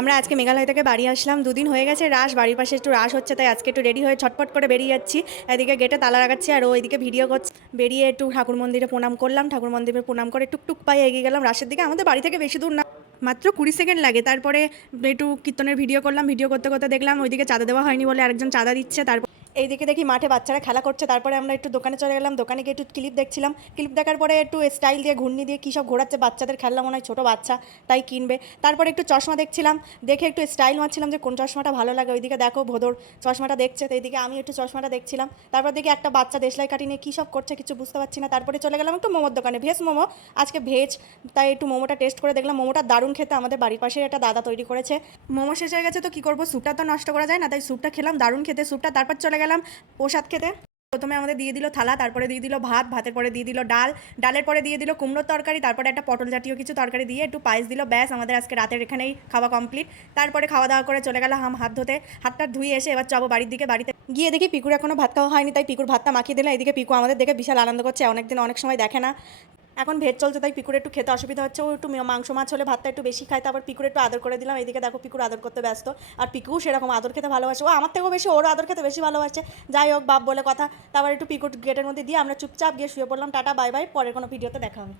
আমরা আজকে মেঘালয় থেকে বাড়ি আসলাম, দুদিন হয়ে গেছে রাস, বাড়ির পাশে একটু রাস হচ্ছে, তাই আজকে একটু রেডি হয়ে ছটপট করে বেরিয়ে যাচ্ছি। এদিকে গেটে তালা লাগাচ্ছি আর ও এদিকে ভিডিও করছে। বেরিয়ে একটু ঠাকুর মন্দিরে প্রণাম করলাম, ঠাকুর মন্দিরে প্রণাম করে টুকটুক পায়ে এগিয়ে গেলাম রাসের দিকে। আমাদের বাড়ি থেকে বেশি দূর না, মাত্র 20 সেকেন্ড লাগে। তারপরে একটু কীর্তনের ভিডিও করলাম, ভিডিও করতে করতে দেখলাম ওইদিকে চাঁদা দেওয়া হয়নি বলে আরেকজন চাঁদা দিচ্ছে। তারপর এইদিকে দেখি মাঠে বাচ্চারা খেলা করছে। তারপরে আমরা একটু দোকানে চলে গেলাম, দোকানে গিয়ে একটু ক্লিপ দেখছিলাম। ক্লিপ দেখার পরে একটু স্টাইল দিয়ে ঘূর্ণি দিয়ে কী সব ঘোরাচ্ছে, বাচ্চাদের খেলনা, মনে হয় ছোটো বাচ্চা তাই কিনবে। তারপরে একটু চশমা দেখছিলাম, দেখে একটু স্টাইল মারছিলাম যে কোন চশমাটা ভালো লাগে। ওইদিকে দেখো ভোদর চশমাটা দেখছে, তো এইদিকে আমি একটু চশমাটা দেখছিলাম। তারপর দেখি একটা বাচ্চা দেশলাই কাটি নিয়ে কী সব করছে, কিছু বুঝতে পারছি না। তারপরে চলে গেলাম একটু মোমোর দোকানে, ভেজ মোমো, আজকে ভেজ, তাই একটু মোমোটা টেস্ট করে দেখলাম। মোমোটা দারুণ খেতে, আমাদের বাড়ির পাশে একটা দাদা তৈরি করেছে। মোমো শেষ হয়ে গেছে তো কী করবো, স্যুপটা তো নষ্ট করা যায় না, তাই স্যুপটা খেলাম, দারুণ খেতে স্যুপটা। তারপর চলে গেলাম প্রসাদ খেতে। প্রথমে আমাদের দিয়ে দিল থালা, তারপরে দিয়ে দিল ভাত, ভাতের পরে দিয়ে দিল ডাল, ডালের পরে দিয়ে দিল কুমড়োর তরকারি, তারপরে একটা পটল জাতীয় কিছু তরকারি দিয়ে একটু পায়েস দিল। ব্যাস, আমাদের আজকে রাতের এখানেই খাওয়া কমপ্লিট। তারপরে খাওয়া দাওয়া করে চলে গেলাম হাত ধুতে, হাতটা ধুয়ে এসে এবার যাবো বাড়ির দিকে। বাড়িতে গিয়ে দেখি পিকুর এখনো ভাত খাওয়া হয়নি, তাই পিকুর ভাতটা মাখিয়ে দিলাম। এদিকে পিকু আমাদের দেখে বিশাল আনন্দ করছে, অনেকদিন অনেক সময় দেখে না। এখন ভেজ চলছে, তাই পিকুর একটু খেতে অসুবিধা হচ্ছে। ও একটু মাংস মাছ হলে ভাতটা একটু বেশি খায়, তারপর পিকুর একটু আদর করে দিলাম। এদিকে দেখো পিকুর আদর করতে ব্যস্ত, আর পিকুও সেরকম আদর খেতে ভালোবাসে। ও আমার থেকেও বেশি ওর আদর খেতে বেশি ভালোবাসে। যাই হোক, বাপ বলে কথা। তারপর একটু পিকুর গেটের মধ্যে দিয়ে আমরা চুপচাপ গিয়ে শুয়ে পড়লাম। টাটা বাই বাই, পরের কোনো ভিডিওতে দেখা হবে।